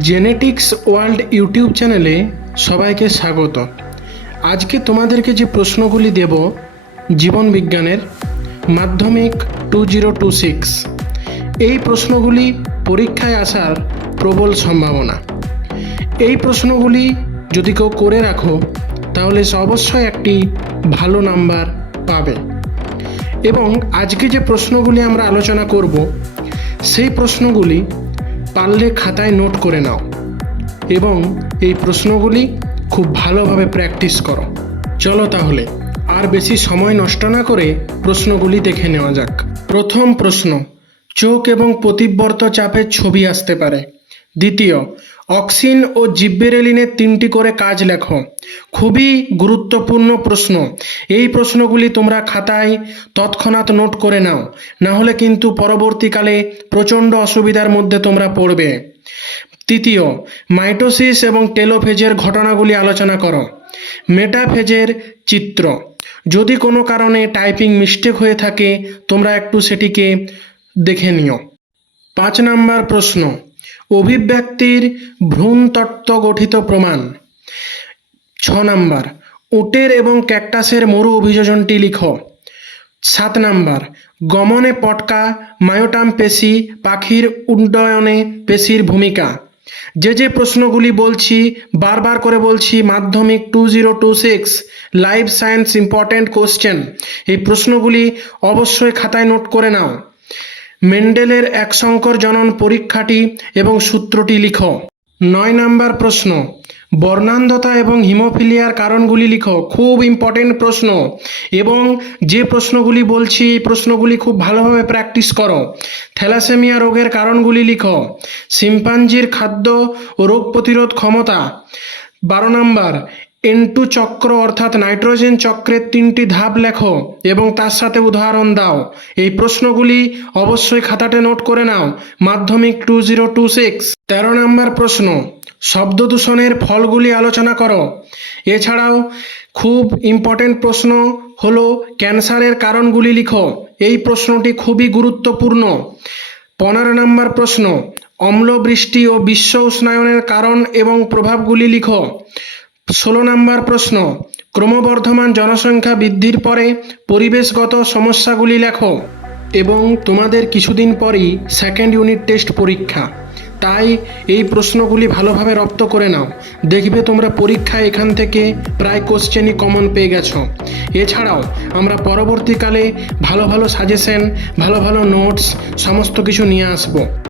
Genetics world YouTube চ্যানেলে সবাইকে স্বাগত। আজকে তোমাদেরকে যে প্রশ্নগুলি দেব, জীবন বিজ্ঞানের মাধ্যমিক টু জিরো টু সিক্স, এই প্রশ্নগুলি পরীক্ষায় আসার প্রবল সম্ভাবনা। এই প্রশ্নগুলি যদি কেউ করে রাখো, তাহলে সে অবশ্যই একটি ভালো নাম্বার পাবে। এবং আজকে যে প্রশ্নগুলি আমরা আলোচনা করব, সেই প্রশ্নগুলি পারলে খাতায় নোট করে নাও এবং এই প্রশ্নগুলি খুব ভালোভাবে প্র্যাকটিস করো। চলো তাহলে, আর বেশি সময় নষ্ট না করে প্রশ্নগুলি দেখে নেওয়া যাক। প্রথম প্রশ্ন, চোখ এবং প্রতিবর্ত চাপের ছবি আসতে পারে। দ্বিতীয় অক্সিন ও জিব্বেরেলিনের তিনটি করে কাজ লেখো। খুবই গুরুত্বপূর্ণ প্রশ্ন। এই প্রশ্নগুলি তোমরা খাতায় তৎক্ষণাৎ নোট করে নাও, না হলে কিন্তু পরবর্তীকালে প্রচণ্ড অসুবিধার মধ্যে তোমরা পড়বে। তৃতীয়, মাইটোসিস এবং টেলোফেজের ঘটনাগুলি আলোচনা করো। মেটাফেজের চিত্র। যদি কোনো কারণে টাইপিং মিস্টেক হয়ে থাকে, তোমরা একটু সেটিকে দেখে নিও। পাঁচ নাম্বার প্রশ্ন। অভিব্যক্তির ভ্রূণ তত্ত্ব গঠিত প্রমাণ। ছ নাম্বার, উটের এবং ক্যাকটাসের মরু অভিযোজনটি লিখো। সাত নাম্বার, গমনে পটকা, মায়োটাম পেশি, পাখির উড্ডয়নে পেশির ভূমিকা। যে যে প্রশ্নগুলি বলছি, বারবার করে বলছি, মাধ্যমিক two zero two six, life science important question, এই প্রশ্নগুলি অবশ্যই খাতায় নোট করে নাও। মেন্ডেলের এক সংকর জনন পরীক্ষাটি এবং সূত্রটি লিখো। নয় নাম্বার প্রশ্ন, বর্ণান্ধতা এবং হিমোফিলিয়ার কারণগুলি লিখো। খুব ইম্পর্টেন্ট প্রশ্ন এবং যে প্রশ্নগুলি বলছি, এই প্রশ্নগুলি খুব ভালোভাবে প্র্যাকটিস করো। থ্যালাসেমিয়া রোগের কারণগুলি লিখো। শিম্পাঞ্জির খাদ্য ও রোগ প্রতিরোধ ক্ষমতা। বারো নাম্বার এন্টু চক্র অর্থাৎ নাইট্রোজেন চক্রের তিনটি ধাপ লেখো এবং তার সাথে উদাহরণ দাও। এই প্রশ্নগুলি অবশ্যই খাতাতে নোট করে নাও। মাধ্যমিক টু জিরো টু সিক্স তেরো নম্বর প্রশ্ন, শব্দ দূষণের ফলগুলি আলোচনা করো। এছাড়াও খুব ইম্পর্টেন্ট প্রশ্ন হলো ক্যান্সারের কারণগুলি লিখো। এই প্রশ্নটি খুবই গুরুত্বপূর্ণ। পনেরো নম্বর প্রশ্ন, অম্লবৃষ্টি ও বিশ্ব উষ্ণায়নের কারণ এবং প্রভাবগুলি লিখো। ষোলো নম্বর প্রশ্ন, ক্রমবর্ধমান জনসংখ্যা বৃদ্ধির পরে পরিবেশগত সমস্যাগুলি লেখো এবং তোমাদের কিছুদিন পরই সেকেন্ড ইউনিট টেস্ট পরীক্ষা। তাই এই প্রশ্নগুলি ভালোভাবে রপ্ত করে নাও। দেখবে তোমরা পরীক্ষায় এখান থেকে প্রায় কোশ্চেনই কমন পেয়ে গেছো। এছাড়াও আমরা পরবর্তীকালে ভালো ভালো সাজেশন ভালো ভালো নোটস সমস্ত কিছু নিয়ে আসব।